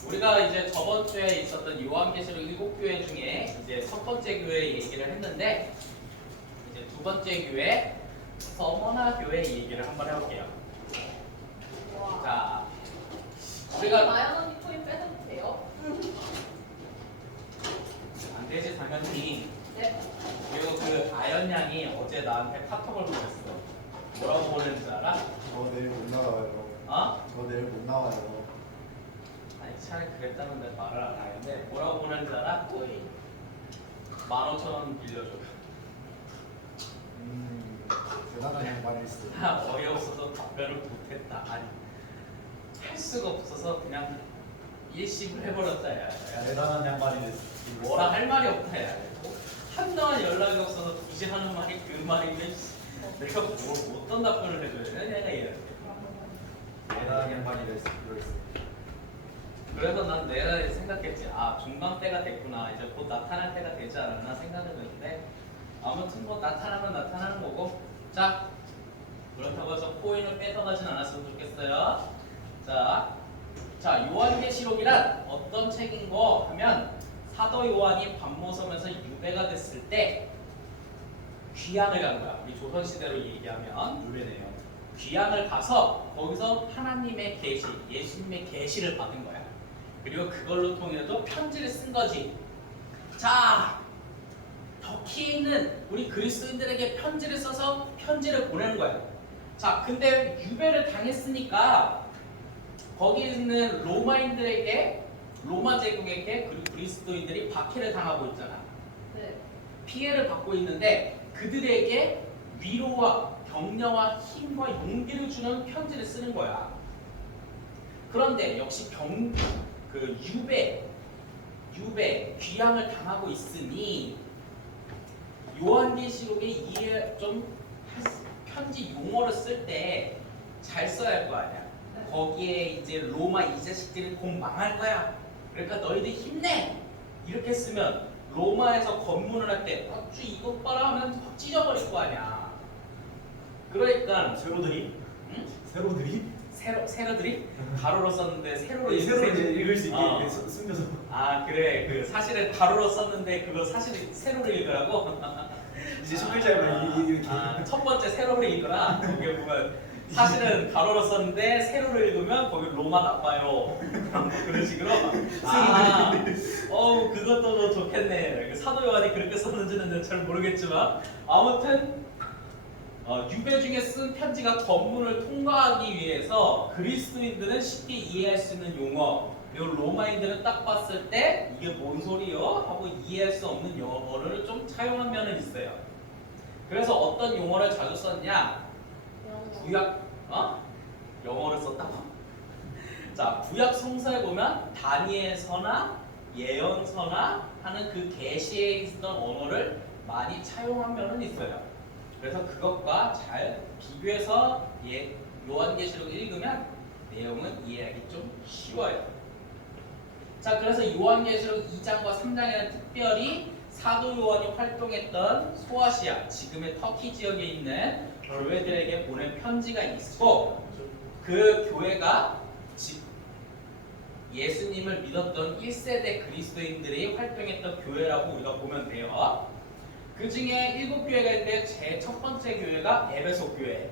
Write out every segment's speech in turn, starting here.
우리가 이제 저번 주에 있었던 요한계시록 7교회 중에 이제 첫 번째 교회 얘기를 했는데 이제 두 번째 교회 서머나 교회 얘기를 한번 해볼게요. 와. 자, 우리가 마연 언니 코인 빼도 돼요? 안 되지 당연히. 네. 그리고 그 아연 양이 어제 나한테 카톡을 보냈어. 뭐라고 보냈는지 알아? 저 내일 못 나와요. 어? 저 내일 못 나와요. 아니 차라리 그랬다는데 말을 안 하는데 뭐라고 보냈는지 알아? 코인. 15,000원 빌려줘. 대단한 양반이 있어. 어이없어서 답변을 못했다. 아니 할 수가 없어서 그냥 일식을 해버렸다 야. 대단한 양반이 됐어. 뭐라 할 말이 없다 야. 한동안 연락이 없어서 굳이 하는 말이 그 말이면 내가 어떤 답변을 해줘야 되냐 내가 이렇게. 대단한 양반이 됐어. 그래서 난 내가 생각했지. 아 중간 때가 됐구나. 이제 곧 나타날 때가 되지 않았나 생각을 했는데 아무튼 뭐 나타나면 나타나는 거고. 자 그렇다고 해서 코인을 뺏어가진 않았으면 좋겠어요. 자 요한계시록이란 어떤 책인고 하면 사도 요한이 밤모섬에서 유배가 됐을 때 귀향을 간 거야. 우리 조선시대로 얘기하면 유배네요. 귀향을 가서 거기서 하나님의 계시, 예수님의 계시를 받은 거야. 그리고 그걸로 통해서 편지를 쓴 거지. 자, 터키에 우리 그리스도인들에게 편지를 써서 편지를 보내는 거야. 자, 근데 유배를 당했으니까 거기 있는 로마인들에게, 로마 제국에게 그리고 그리스도인들이 박해를 당하고 있잖아. 네. 피해를 받고 있는데 그들에게 위로와 격려와 힘과 용기를 주는 편지를 쓰는 거야. 그런데 역시 유배, 귀향을 당하고 있으니 요한계시록에 이해 편지 용어를 쓸 때 잘 써야 할 거 아니야. 네. 거기에 이제 로마 이 자식들이 곧 망할 거야. 그러니까 너희들 힘내. 이렇게 쓰면 로마에서 검문을 할 때 어쭈 이것 봐라 하면 확 찢어버릴 거 아니야. 그러니까 세로들이? 응? 세로들이? 세로들이 가로로 썼는데 세로로 세로로 이제 읽을 수 있게 어. 이렇게 숨겨서. 아 그래 그 사실은 가로로 썼는데 그거 사실 세로로 읽으라고. 이제 10글자면 이렇게. 첫 번째 세로로 읽거나 거기에 보면 사실은 가로로 썼는데 세로로 읽으면 거기 로마 나빠요. 그런 식으로. 그것도 좋겠네. 사도 요한이 그렇게 썼는지는 잘 모르겠지만 아무튼 유배 중에 쓴 편지가 검문을 통과하기 위해서 그리스도인들은 쉽게 이해할 수 있는 용어, 그리고 로마인들은 딱 봤을 때 이게 뭔 소리요? 하고 이해할 수 없는 영어를 좀 차용한 면은 있어요. 그래서 어떤 용어를 자주 썼냐? 영어를 썼다고? 자, 구약 성서에 보면 다니엘서나 예언서나 하는 그 계시에 있었던 언어를 많이 차용한 면은 있어요. 그래서 그것과 잘 비교해서 요한계시록을 읽으면 내용은 이해하기 좀 쉬워요. 자, 그래서 요한계시록 2장과 3장에는 특별히 사도 요한이 활동했던 소아시아, 지금의 터키 지역에 있는 교회들에게 보낸 편지가 있고 그 교회가 예수님을 믿었던 1세대 그리스도인들이 활동했던 교회라고 우리가 보면 돼요. 그 중에 7교회가 있는데 제 첫 번째 교회가 에베소 교회.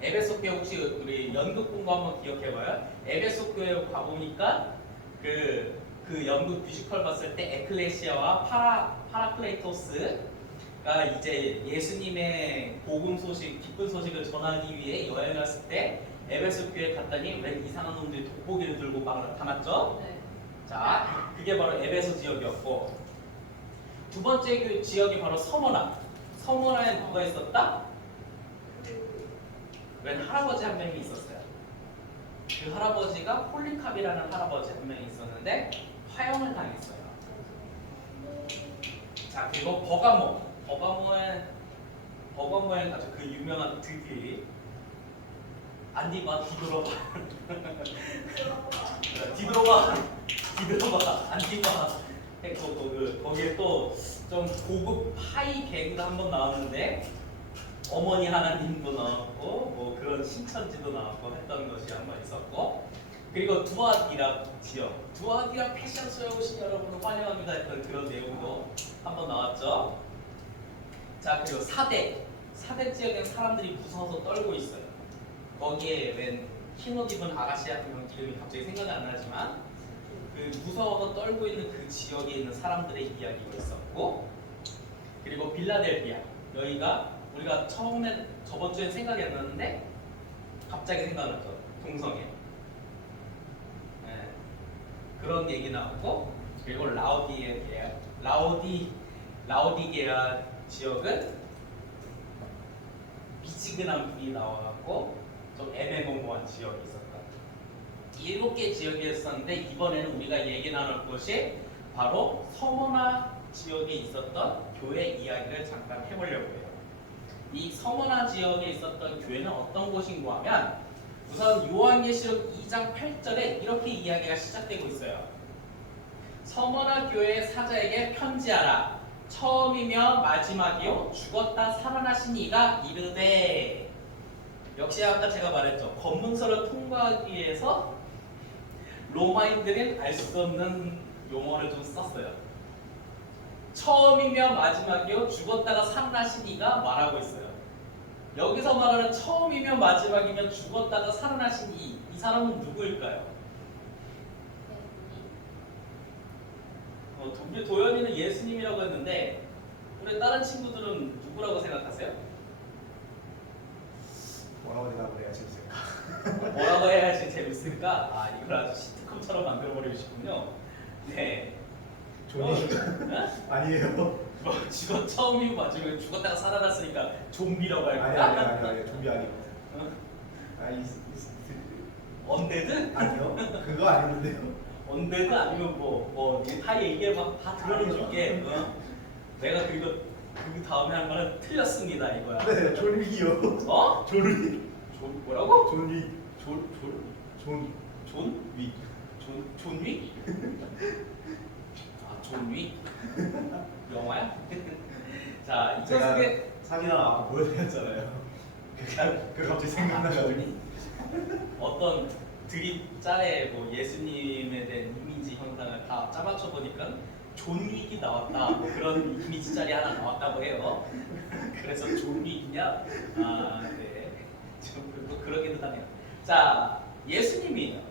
에베소 교회 혹시 우리 연극 공부 한번 기억해봐요. 에베소 교회 가보니까 그 연극 뮤지컬 봤을 때 에클레시아와 파라클레이토스가 이제 예수님의 복음 소식, 기쁜 소식을 전하기 위해 여행 갔을 때 에베소 교회 갔더니 웬 이상한 놈들이 돋보기를 들고 막 나타났죠. 네. 자, 그게 바로 에베소 지역이었고 두 번째 지역이 바로 서머나. 서머나에 누가 있었다? 웬 할아버지 한 명이 있었어요. 그 할아버지가 폴리캅이라는 할아버지 한 명이 있었는데 화형을 당했어요. 자, 그리고 버가모에 아주 그 유명한 드기 안디바 디드로바 디드로바 안디바 했고 거기에 또 좀 고급 파이 개그도 한번 나왔는데 어머니 하나님도 나왔고 뭐 그런 신천지도 나왔고 했던 것이 한번 있었고 그리고 두아디라 지역, 두아디라 패션쇼에 오신 여러분을 환영합니다 했던 그런 내용도 한번 나왔죠. 자, 그리고 사대 지역엔 사람들이 무서워서 떨고 있어요. 거기에 웬 흰옷 입은 아가씨 같은 경 이름이 갑자기 생각이 안 나지만 그 무서워서 떨고 있는 그 지역에 있는 사람들의 이야기가 있었고, 그리고 빌라델비아, 여기가 우리가 처음에 저번 주엔 생각이 안 났는데 갑자기 생각났죠. 동성애. 네. 그런 얘기 나왔고, 그리고 라오디게아 지역은 미지근한 불이 나와갖고 좀 애매모호한 지역이 있었다. 7개 지역이 있었는데 이번에는 우리가 얘기 나눌 것이 바로 서머나 지역에 있었던 교회 이야기를 잠깐 해보려고 해요. 이 서머나 지역에 있었던 교회는 어떤 곳인고 하면, 우선 요한계시록 2장 8절에 이렇게 이야기가 시작되고 있어요. 서머나 교회의 사자에게 편지하라. 처음이며 마지막이요 죽었다 살아나신 이가 이르되. 역시 아까 제가 말했죠. 검문서를 통과하기 위해서 로마인들은 알 수 없는 용어를 좀 썼어요. 처음이며 마지막이요 죽었다가 살아나신 이가 말하고 있어요. 여기서 말하는 처음이며 마지막이며 죽었다가 살아나신 이 사람은 누구일까요? 도연이는 예수님이라고 했는데 우리 다른 친구들은 누구라고 생각하세요? 뭐라고 대답을 해야 재밌을까? 뭐라고 해야지 재밌을까? 아, 이걸 아주 시트콤처럼 만들어버리고 싶군요. 네. 존이 어? 아니에요. 뭐 처음이고 마지막에 죽었다가 살아났으니까 좀비라고 아니 할까? 아니 좀비 아니고. 어? 언데드? 아니요. 그거 아니는데요. 언데드 아니면 다 얘기해봐. 다 들어줄게. 어? 내가 그 다음에 한 말은 틀렸습니다 이거야. 네, 존위요. 어? 존위. 뭐라고? 존위. 존위? 아, 존위? 영화야? 자, 이 제가 속에 사진하나 아까 보여드렸잖아요. 그 갑자기 생각나가지고. 어떤 드립 짤에 예수님에 대한 이미지 형상을 다 짜맞춰 보니까 존 윅이 나왔다, 그런 이미지 짤이 하나 나왔다고 해요. 그래서 존 윅이냐? 아, 네. 좀 그러기도 하네요. 자, 예수님의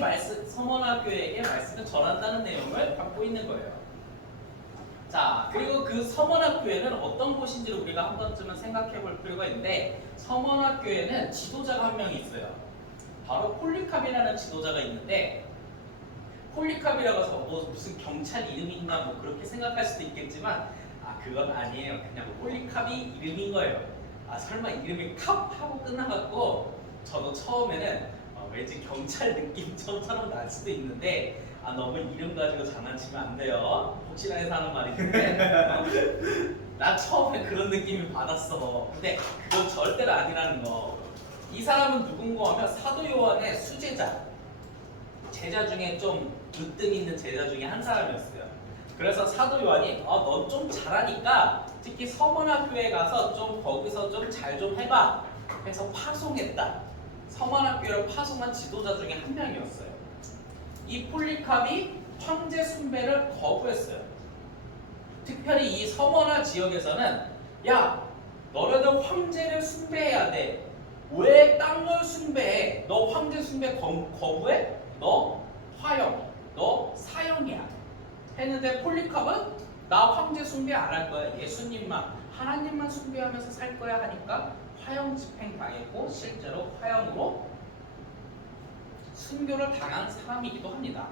말씀, 서머나교회에게 말씀을 전한다는 내용을 담고 있는 거예요. 자, 그리고 그 서머나교회는 어떤 곳인지를 우리가 한 번쯤은 생각해 볼 필요가 있는데, 서머나교회는 지도자가 한 명이 있어요. 바로 폴리캅이라는 지도자가 있는데, 폴리캅이라고 해서 무슨 경찰 이름인가 그렇게 생각할 수도 있겠지만, 그건 아니에요. 그냥 폴리캅이 이름인 거예요. 설마 이름이 캅하고 끝나갖고 저도 처음에는 왠지 경찰 느낌처럼 날 수도 있는데, 너무 이름 가지고 장난치면 안 돼요. 혹시나 해서 하는 말인데 나 처음에 그런 느낌이 받았어. 근데 그건 절대로 아니라는 거. 이 사람은 누군가 하면 사도 요한의 수제자, 제자 중에 좀 으뜸 있는 제자 중에 한 사람이었어요. 그래서 사도 요한이 너 좀 잘하니까 특히 서머나 교회 가서 좀 거기서 좀 잘 좀 해봐 해서 파송했다. 서머나 교회를 파송한 지도자 중에 한 명이었어요. 이 폴리캅이 황제 숭배를 거부했어요. 특별히 이 서머나 지역에서는 야, 너네들 황제를 숭배해야 돼. 왜 땅을 숭배해? 너 황제 숭배 거부해? 너 화형, 너 사형이야. 했는데 폴리캅은 나 황제 숭배 안 할 거야. 예수님만, 하나님만 숭배하면서 살 거야 하니까 화형 집행 당했고 실제로 화형으로 순교를 당한 사람이기도 합니다.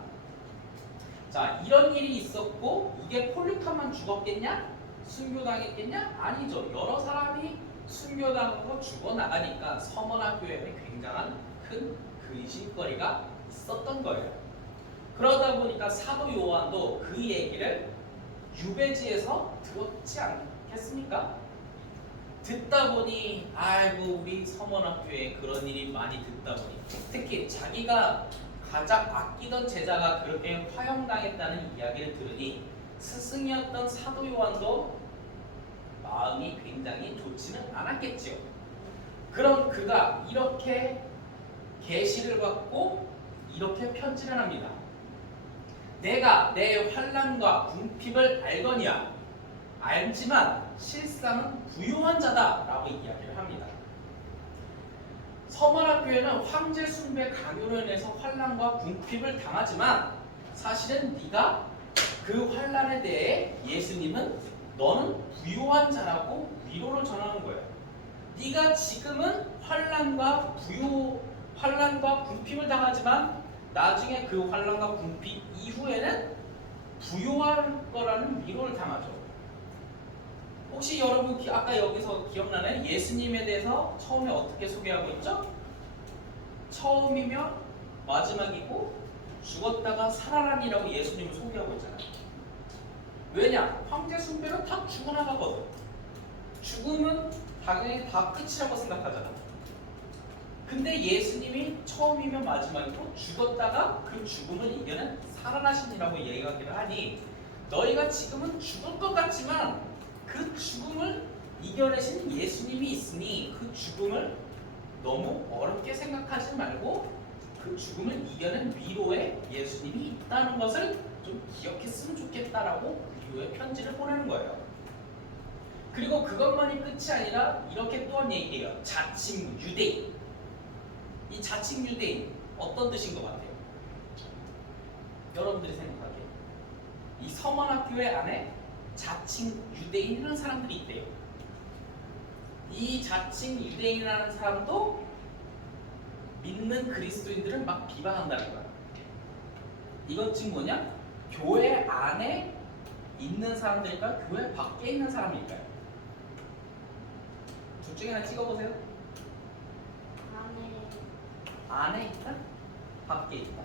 자, 이런 일이 있었고 이게 폴리캅만 죽었겠냐? 순교당했겠냐? 아니죠. 여러 사람이 순교당하고 죽어나가니까 서머나 교회에 굉장한 큰 근심거리가 있었던 거예요. 그러다 보니까 사도 요한도 그 얘기를 유배지에서 들었지 않겠습니까? 듣다 보니 아이고 우리 서머나 교회에 그런 일이 많이 듣다 보니, 특히 자기가 가장 아끼던 제자가 그렇게 화형당했다는 이야기를 들으니 스승이었던 사도 요한도 마음이 굉장히 좋지는 않았겠지요. 그럼 그가 이렇게 계시를 받고 이렇게 편지를 합니다. 내가 내 환난과 궁핍을 알거니와 알지만 실상은 부유한 자다라고 이야기를 합니다. 서머나 교회는 황제 숭배 강요로 인해서 환난과 궁핍을 당하지만 사실은 네가 그 환난에 대해 예수님은 너는 부유한 자라고 위로를 전하는 거예요. 네가 지금은 환난과 궁핍을 당하지만 나중에 그 환난과 궁핍 이후에는 부유할 거라는 위로를 당하죠. 혹시 여러분 아까 여기서 기억나나요? 예수님에 대해서 처음에 어떻게 소개하고 있죠? 처음이며 마지막이고 죽었다가 살아나니라고 예수님을 소개하고 있잖아요. 왜냐? 황제 숭배는 다 죽어나가거든. 죽음은 당연히 다 끝이라고 생각하잖아. 근데 예수님이 처음이며 마지막이고 죽었다가 그 죽음을 이겨낸 살아나신이라고 얘기하기를 하니 너희가 지금은 죽을 것 같지만 그 죽음을 이겨내신 예수님이 있으니 그 죽음을 너무 어렵게 생각하지 말고 그 죽음을 이겨낸 위로에 예수님이 있다는 것을 좀 기억했으면 좋겠다라고 위로의 편지를 보내는 거예요. 그리고 그것만이 끝이 아니라 이렇게 또한 얘기해요. 자칭 유대인. 이 자칭 유대인 어떤 뜻인 것 같아요? 여러분들이 생각하기에 이 서머나교회 안에 자칭 유대인이라는 사람들이 있대요. 이 자칭 유대인이라는 사람도 믿는 그리스도인들을 막 비방한다는 거야. 이건 지금 뭐냐? 교회 안에 있는 사람들일까요? 교회 밖에 있는 사람일까요? 둘 중에 하나 찍어보세요. 안에 있다? 밖에 있다?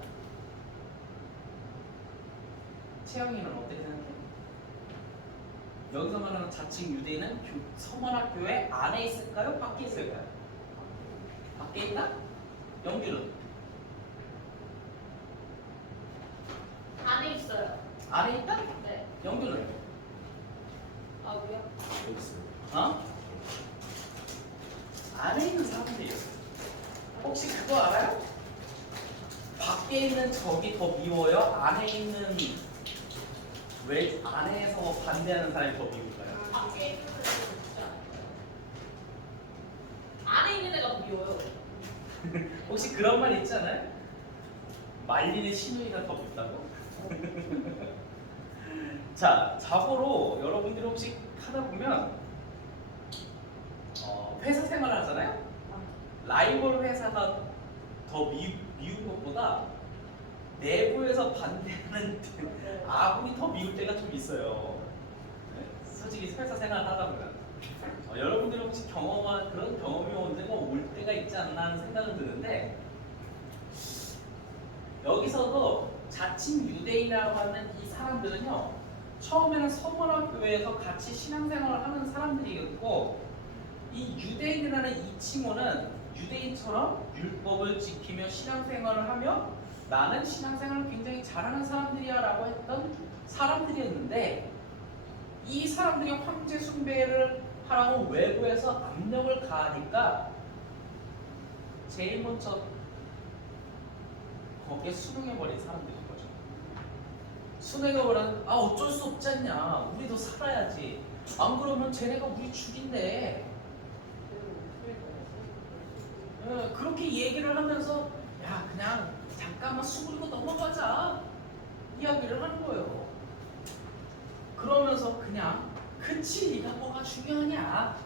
채영이는 어떻게 생각해? 여기서 말하는 자칭 유대인은 서머나 교회 안에 있을까요? 밖에 있을까요? 밖에 있다? 영규는? 안에 있어요. 안에 있다? 네. 영규는? 아, 왜요? 여기 있어요. 어? 안에 있는 사람들이에요. 혹시 그거 알아요? 밖에 있는 적이 더 미워요? 안에 있는 왜 안에서 반대하는 사람이 더 미울까요? 밖에 있는 애가 좋지 않아요. 안에 있는 애가 더 미워요. 혹시 그런 말 있지 않아요? 말리는 시누이가 더 밉다고? 자, 자고로 여러분들이 혹시 하다 보면 회사 생활을 하잖아요? 라이벌 회사가 더 미운 것보다 내부에서 반대하는 아군이 더 미울 때가 좀 있어요. 네? 솔직히 회사 생활을 하다 보면 여러분들이 혹시 경험한 그런 경험이 언젠가 올 때가 있지 않나 하는 생각은 드는데 여기서도 자칭 유대인이라고 하는 이 사람들은요 처음에는 서머나 교회에서 같이 신앙생활을 하는 사람들이었고 이 유대인이라는 이 칭호는 유대인처럼 율법을 지키며 신앙생활을 하며 나는 신앙생활을 굉장히 잘하는 사람들이야 라고 했던 사람들이었는데 이 사람들이 황제 숭배를 하라고 외부에서 압력을 가하니까 제일 먼저 거기에 순응해버린 사람들인 거죠. 순응해버린 어쩔 수 없지 않냐 우리도 살아야지 안 그러면 쟤네가 우리 죽인대. 그렇게 얘기를 하면서 야 그냥 잠깐만 수그리고 넘어가자 이야기를 하는 거예요. 그러면서 그냥 그치 네가 뭐가 중요하냐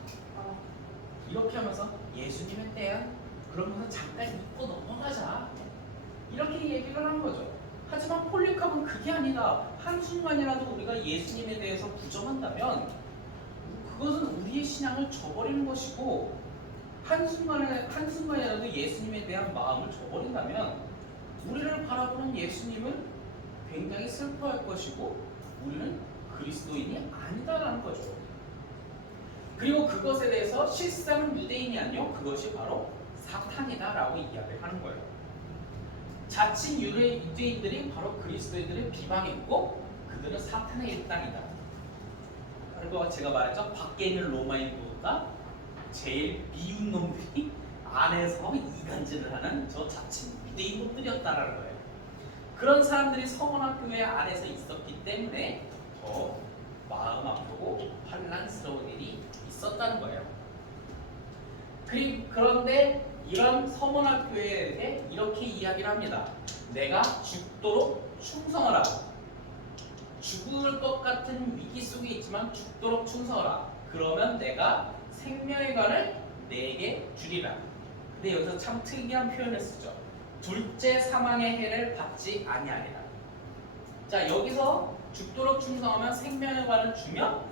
이렇게 하면서 예수님에 대한 그러면서 잠깐 잊고 넘어가자 이렇게 얘기를 하는 거죠. 하지만 폴리카는 그게 아니다. 한순간이라도 우리가 예수님에 대해서 부정한다면 그것은 우리의 신앙을 저버리는 것이고 한순간이라도 예수님에 대한 마음을 저버린다면 우리를 바라보는 예수님은 굉장히 슬퍼할 것이고 우리는 그리스도인이 아니다라는 거죠. 그리고 그것에 대해서 실상은 유대인이 아니요 그것이 바로 사탄이다라고 이야기를 하는 거예요. 자칭 유대인들이 바로 그리스도인들을 비방했고 그들은 사탄의 일당이다. 그리고 제가 말했죠. 밖에 있는 로마인보다 제일 미운 놈들이 안에서 이간질을 하는 저 자칭 유대인들이었다라는 거예요. 그런 사람들이 서문학교회 안에서 있었기 때문에 더 마음 아프고 환란스러운 일이 있었다는 거예요. 그런데 이런 서문학교회에 이렇게 이야기를 합니다. 내가 죽도록 충성하라. 죽을 것 같은 위기 속에 있지만 죽도록 충성하라. 그러면 내가 생명의 관을 내게 주리라. 근데 여기서 참 특이한 표현을 쓰죠. 둘째 사망의 해를 받지 아니하리라. 자, 여기서 죽도록 충성하면 생명의 관을 주면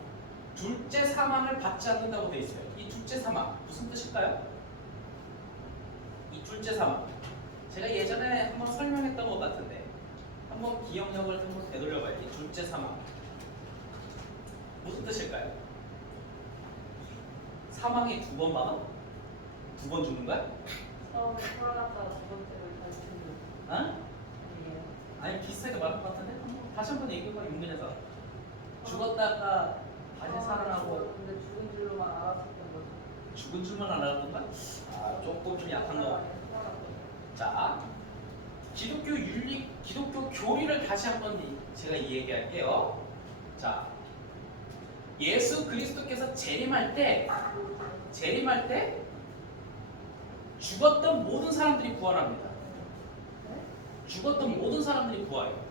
둘째 사망을 받지 않는다고 되어 있어요. 이 둘째 사망 무슨 뜻일까요? 이 둘째 사망 제가 예전에 한번 설명했던 것 같은데 한번 기억력을 한번 되돌려봐요. 이 둘째 사망 무슨 뜻일까요? 사망이 두 번 받아? 두 번 죽는 거야? 처음에 살아났다가 두 번째로 다시 죽는 어? 아니에요? 아니 비슷하게 말할 것 같은데 다시 한번 얘기해봐. 용민에서 죽었다가 다시 살아나고 근데 죽은 줄로만 알았었던 거죠. 죽은 줄만 알았던가? 아 조금 좀 약한 거 같아요. 자, 기독교 윤리, 기독교 교리를 다시 한번 제가 이 얘기할게요. 자, 예수 그리스도께서 재림할 때 죽었던 모든 사람들이 부활합니다. 죽었던 모든 사람들이 부활해요.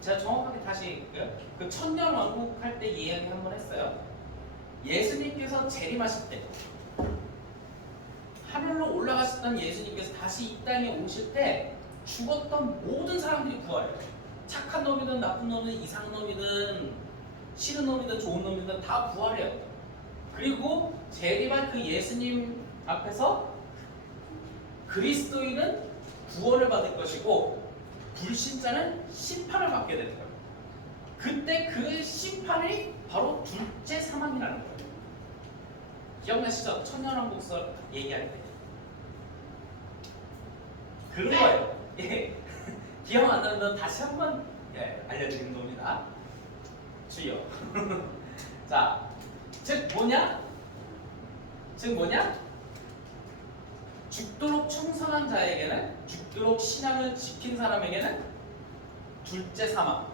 제가 정확하게 다시 그 천년 왕국 할 때 이야기 한번 했어요. 예수님께서 재림하실 때 하늘로 올라가셨던 예수님께서 다시 이 땅에 오실 때 죽었던 모든 사람들이 부활해요. 착한 놈이든 나쁜 놈이든 이상한 놈이든 싫은 놈이든 좋은 놈이든 다 부활해요. 그리고 재림한 그 예수님 앞에서 그리스도인은 구원을 받을 것이고 불신자는 심판을 받게 되는 거예요. 그때 그 심판이 바로 둘째 사망이라는 거예요. 기억나시죠? 천년왕국서 얘기할 때 그런 거예요. 예. 기억 안 나는 건 다시 한번 알려드리는 겁니다. 주여. 자, 즉 뭐냐? 죽도록 충성한 자에게는, 죽도록 신앙을 지킨 사람에게는 둘째 사망,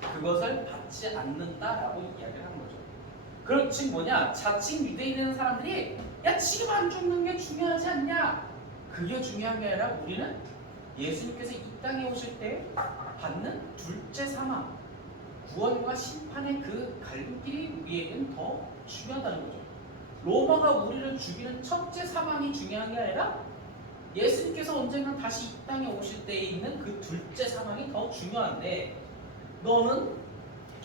그것을 받지 않는다라고 이야기를 하는 거죠. 그럼 즉 뭐냐? 자칭 유대인인 사람들이 야 지금 안 죽는 게 중요하지 않냐? 그게 중요한 게 아니라 우리는 예수님께서 이 땅에 오실 때 받는 둘째 사망, 구원과 심판의 그 갈림길이 우리에게는 더 중요하다는 거죠. 로마가 우리를 죽이는 첫째 사망이 중요한 게 아니라 예수님께서 언젠가 다시 이 땅에 오실 때에 있는 그 둘째 사망이 더 중요한데, 너는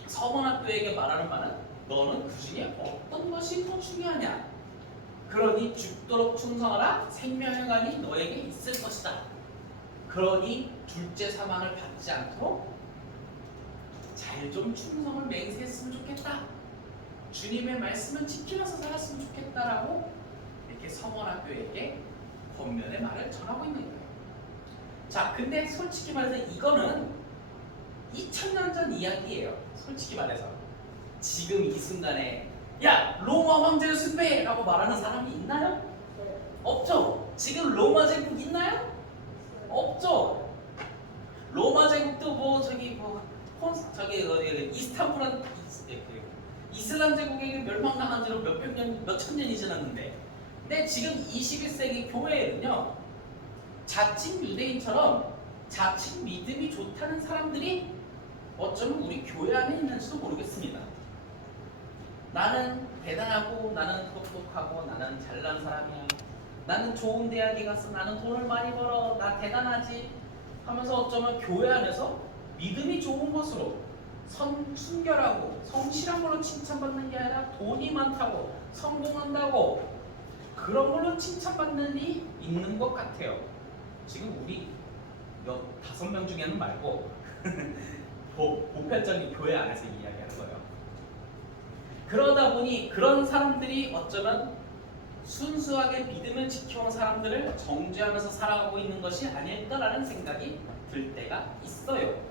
서문학교에게 말하는 말은 너는 그 중에 어떤 것이 더 중요하냐? 그러니 죽도록 충성하라. 생명의 관이 너에게 있을 것이다. 그러니 둘째 사망을 받지 않도록 잘 좀 충성을 맹세했으면 좋겠다. 주님의 말씀을 지키면서 살았으면 좋겠다라고 이렇게 서문학교에게 권면의 말을 전하고 있는 거예요. 자, 근데 솔직히 말해서 이거는 2000년 전 이야기예요. 솔직히 말해서 지금 이 순간에 야 로마 황제를 숭배라고 말하는 사람이 있나요? 없죠. 지금 로마 제국 있나요? 없죠. 로마 제국도 뭐 이스탄불한 이슬람 제국에게 멸망당한 지로 몇백 년, 몇천 년이 지났는데, 근데 지금 21세기 교회에는요 자칭 유대인처럼 자칭 믿음이 좋다는 사람들이 어쩌면 우리 교회 안에 있는지도 모르겠습니다. 나는 대단하고 나는 똑똑하고 나는 잘난 사람이야, 나는 좋은 대학에 가서 나는 돈을 많이 벌어, 나 대단하지 하면서 어쩌면 교회 안에서 믿음이 좋은 것으로 순결하고 성실한 걸로 칭찬받는 게 아니라 돈이 많다고 성공한다고 그런 걸로 칭찬받는 일이 있는 것 같아요. 지금 우리 5명 중에는 말고 보편적인 교회 안에서 이야기하는 거예요. 그러다 보니 그런 사람들이 어쩌면 순수하게 믿음을 지켜온 사람들을 정죄하면서 살아가고 있는 것이 아닐까라는 생각이 들 때가 있어요.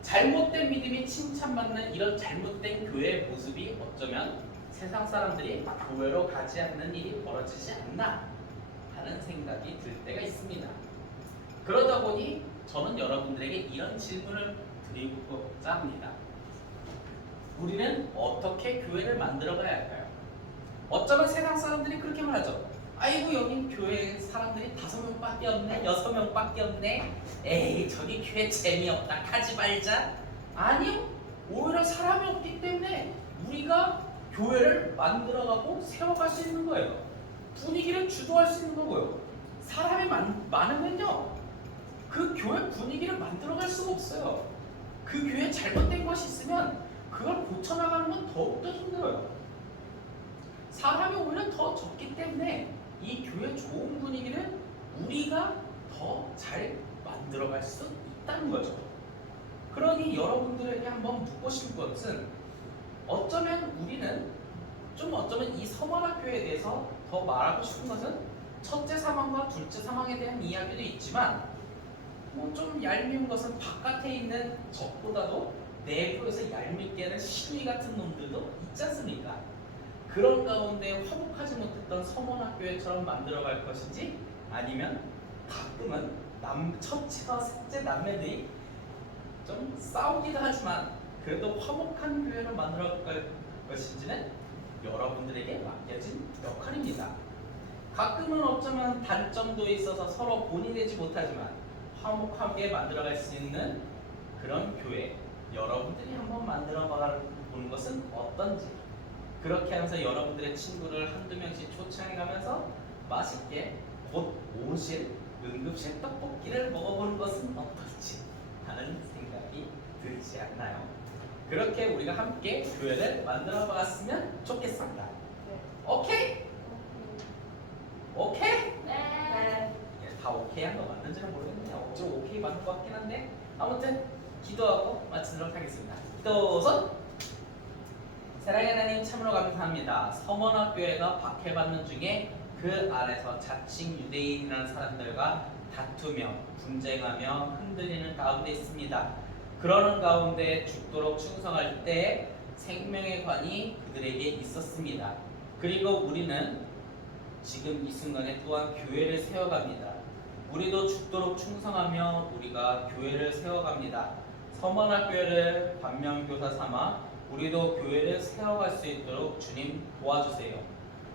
잘못된 믿음이 칭찬받는 이런 잘못된 교회의 모습이 어쩌면 세상 사람들이 교회로 가지 않는 일이 벌어지지 않나 하는 생각이 들 때가 있습니다. 그러다 보니 저는 여러분들에게 이런 질문을 드리고자 합니다. 우리는 어떻게 교회를 만들어 가야 할까요? 어쩌면 세상 사람들이 그렇게 말하죠. 아이고 여긴 교회 사람들이 5명밖에 없네, 6명밖에 없네. 에이 저기 교회 재미없다, 가지 말자. 아니요, 오히려 사람이 없기 때문에 우리가 교회를 만들어가고 세워갈 수 있는 거예요. 분위기를 주도할 수 있는 거고요. 사람이 많으면요, 그 교회 분위기를 만들어갈 수가 없어요. 그 교회에 잘못된 것이 있으면 그걸 고쳐나가는 건 더욱더 힘들어요. 사람이 오히려 더 적기 때문에 이 교회 좋은 분위기를 우리가 더 잘 만들어갈 수 있다는 거죠. 그러니 여러분들에게 한번 묻고 싶은 것은, 어쩌면 우리는 어쩌면 이 서머학교에 대해서 더 말하고 싶은 것은 첫째 사망과 둘째 사망에 대한 이야기도 있지만, 좀 얄미운 것은 바깥에 있는 적보다도 내부에서 얄밉게 하는 시위 같은 놈들도 있지 않습니까? 그런 가운데 화목하지 못했던 서머학교회처럼 만들어갈 것인지, 아니면 가끔은 첫째와 셋째 남매들이 좀 싸우기도 하지만 그래도 화목한 교회를 만들어갈 것인지는 여러분들에게 맡겨진 역할입니다. 가끔은 어쩌면 단점도 있어서 서로 본의되지 못하지만 화목하게 만들어갈 수 있는 그런 교회, 여러분들이 한번 만들어 보는 것은 어떤지, 그렇게 하면서 여러분들의 친구를 한두 명씩 초청해 가면서 맛있게 곧 오실 응급실 떡볶이를 먹어보는 것은 어떨지 하는 생각이 들지 않나요? 그렇게 우리가 함께 교회를 만들어 봤으면 좋겠습니다. 네. 오케이? 오케이? 네. 다 오케이 한 거 맞는지는 모르겠네요. 억지로 오케이 맞는 것 같긴 한데, 아무튼 기도하고 마치도록 하겠습니다. 기도선. 사랑의 하나님, 참으로 감사합니다. 서머학교회가 박해받는 중에 그 안에서 자칭 유대인이라는 사람들과 다투며 분쟁하며 흔들리는 가운데 있습니다. 그러는 가운데 죽도록 충성할 때 생명의 관이 그들에게 있었습니다. 그리고 우리는 지금 이 순간에 또한 교회를 세워갑니다. 우리도 죽도록 충성하며 우리가 교회를 세워갑니다. 서머학교회를 반면교사 삼아 우리도 교회를 세워갈 수 있도록 주님 도와주세요.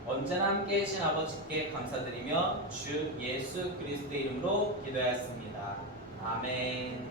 언제나 함께 계신 아버지께 감사드리며 주 예수 그리스도의 이름으로 기도하였습니다. 아멘.